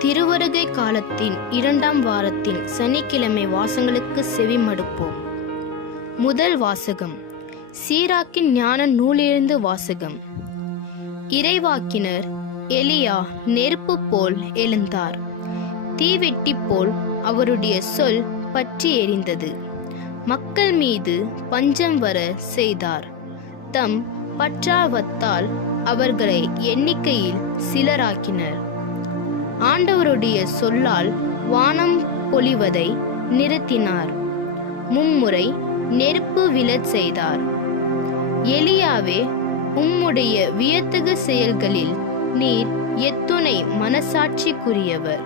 திருவருகை காலத்தின் 2ஆம் வாரத்தின் சனிக்கிழமை வாசங்களுக்கு செவிமடுப்போம். முதல் வாசகம் சீராக்கின் ஞான நூலிலிருந்து வாசகம். இறைவாக்கினர் எலியா நெருப்பு போல் எழுந்தார். தீவெட்டி போல் அவருடைய சொல் பற்றி எரிந்தது. மக்கள் மீது பஞ்சம் வர செய்தார். தம் பற்றாவத்தால் அவர்களை எண்ணிக்கையில் சிலராக்கினர். ஆண்டவருடைய சொல்லால் வானம் பொழிவதை நிறுத்தினார். மும்முறை நெருப்பு விழச் செய்தார். எலியாவே, உம்முடைய வியத்தகு செயல்களில் நீர் எத்துணை மனசாட்சிக்குரியவர்.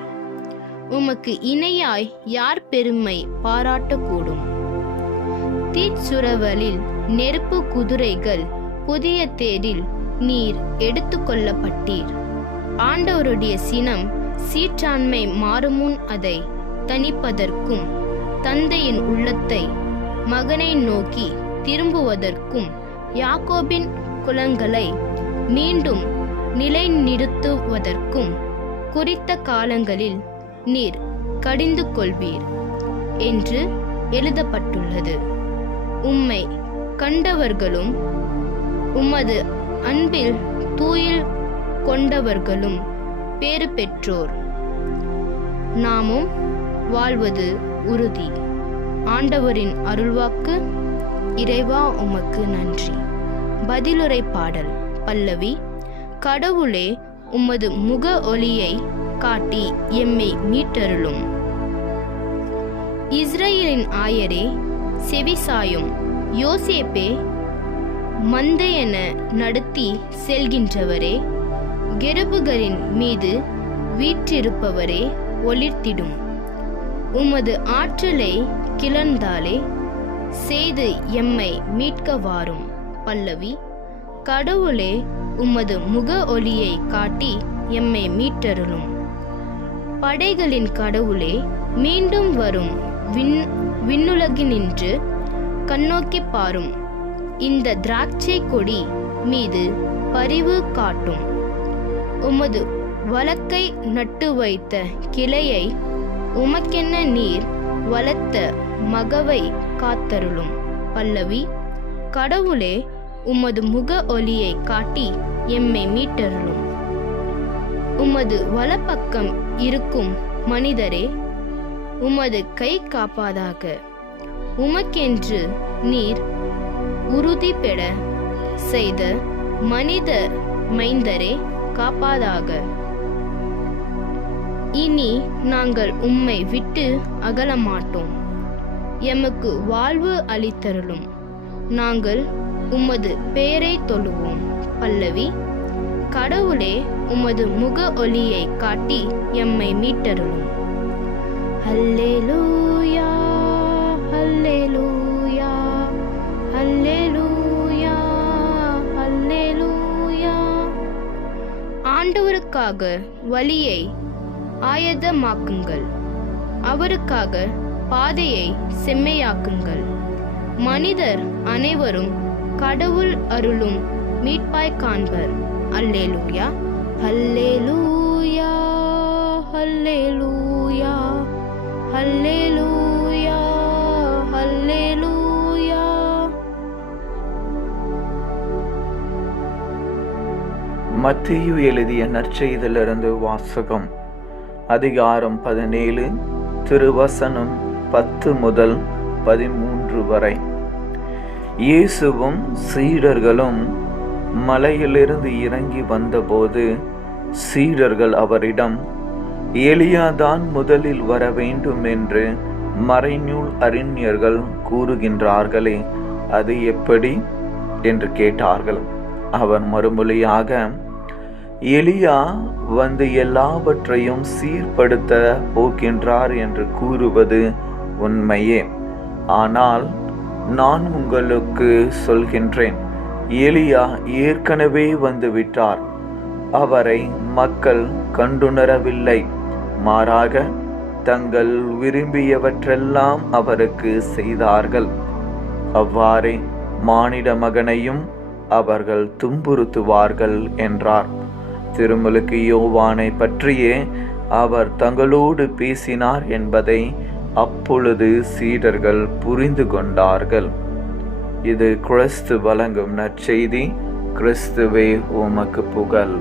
உமக்கு இணையாய் யார் பெருமை பாராட்டக்கூடும்? தீச்சுரவலில் நெருப்பு குதிரைகள் புதிய தேரில் நீர் எடுத்துக்கொள்ளப்பட்டீர். ஆண்டவருடைய சினம் சீற்றாண்மை மாறுமுன் அதை தணிப்பதற்கும் தந்தையின் உள்ளத்தை மகனை நோக்கி திரும்புவதற்கும் யாக்கோபின் குலங்களை மீண்டும் நிலைநிறுத்துவதற்கும் குறித்த காலங்களில் நீர் கடிந்து கொள்வீர் என்று எழுதப்பட்டுள்ளது. உம்மை கண்டவர்களும் உமது அன்பில் தூயில் கொண்டவர்களும் பேறு பெற்றோர். நாமும் வாழ்வது உறுதி. ஆண்டவரின் அருள்வாக்கு. இறைவா, உமக்கு நன்றி. பதிலுரை பாடல். பல்லவி. கடவுளே, உமது முக ஒளியை காட்டி எம்மை மீட்டருளும். இஸ்ரேலின் ஆயரே, செவிசாயும். யோசேப்பே, மந்தையென நடத்தி செல்கின்றவரே, கெருபுகளின் மீது வீற்றிருப்பவரே, ஒளிர்த்திடும். உமது ஆற்றலை கிளர்ந்தாலே செய்து எம்மை மீட்க வாரும். பல்லவி. கடவுளே, உமது முக ஒளியை காட்டி எம்மை மீட்டருளும். படைகளின் கடவுளே, மீண்டும் வரும் விண்ணுலகினின்று கண்ணோக்கி பாரும். இந்த திராட்சை கொடி மீது பரிவு காட்டும். உமது வலக்கை நட்டு வைத்த கிளையை உமக்கென்ன நீர் வளர்த்த மகவை காத்தருளும். பல்லவி. கடவுளே, உமது முக ஒளியை காட்டி எம்மை மீட்டருளும். உமது வலப்பக்கம் இருக்கும் மனிதரே, உமது கை காப்பாதாக. உமக்கென்று நீர் உறுதி பெற செய்த மனித மைந்தரே, காப்பாதாக. இனி நாங்கள் உம்மை விட்டு அகலமாட்டோம். எமக்கு வாழ்வு அளித்தருளும். நாங்கள் உமது பெயரை தொழுவோம். பல்லவி. கடவுளே, உமது முக ஒளியை காட்டி எம்மை மீட்டருளும். அல்லேலூயா, அல்லேலூயா, அல்லேலூயா, அல்லேலூயா. ஆண்டவருக்காக வழியை ஆயத்தமாக்குங்கள். அவருக்காக பாதையை செம்மையாக்குங்கள். மனிதர் அனைவரும் கடவுள் அருளும் மீட்பாய் காண்பர். அல்லேலூயா, அல்லேலூயா, அல்லேலூயா, அல்லேலூயா, அல்லேலூயா. மத்தேயு எழுதிய நற்செய்தியிலிருந்து வாசகம். அதிகாரம் 17, திருவசனம் 10 முதல் 13 வரை. இயேசுவும் சீடர்களும் மலையிலிருந்து இறங்கி வந்தபோது சீடர்கள் அவரிடம், எலியாதான் முதலில் வர வேண்டும் என்று மறைநூல் அறிஞர்கள் கூறுகின்றார்களே, அது எப்படி என்று கேட்டார்கள். அவர் மறுமொழியாக, எலியா வந்து எல்லாவற்றையும் சீர்படுத்த போகின்றார் என்று கூறுவது உண்மையே. ஆனால் நான் உங்களுக்கு சொல்கின்றேன், எலியா ஏற்கனவே வந்துவிட்டார். அவரை மக்கள் கண்டுணரவில்லை. மாறாக தங்கள் விரும்பியவற்றெல்லாம் அவருக்கு செய்தார்கள். அவ்வாறே மானிட மகனையும் அவர்கள் துன்புறுத்துவார்கள் என்றார். திருமுழுக்கு யோவானை பற்றியே அவர் தங்களோடு பேசினார் என்பதை அப்பொழுது சீடர்கள் புரிந்து கொண்டார்கள். இது கிறிஸ்து வழங்கும் நற்செய்தி. கிறிஸ்துவே உமக்கு புகழ்.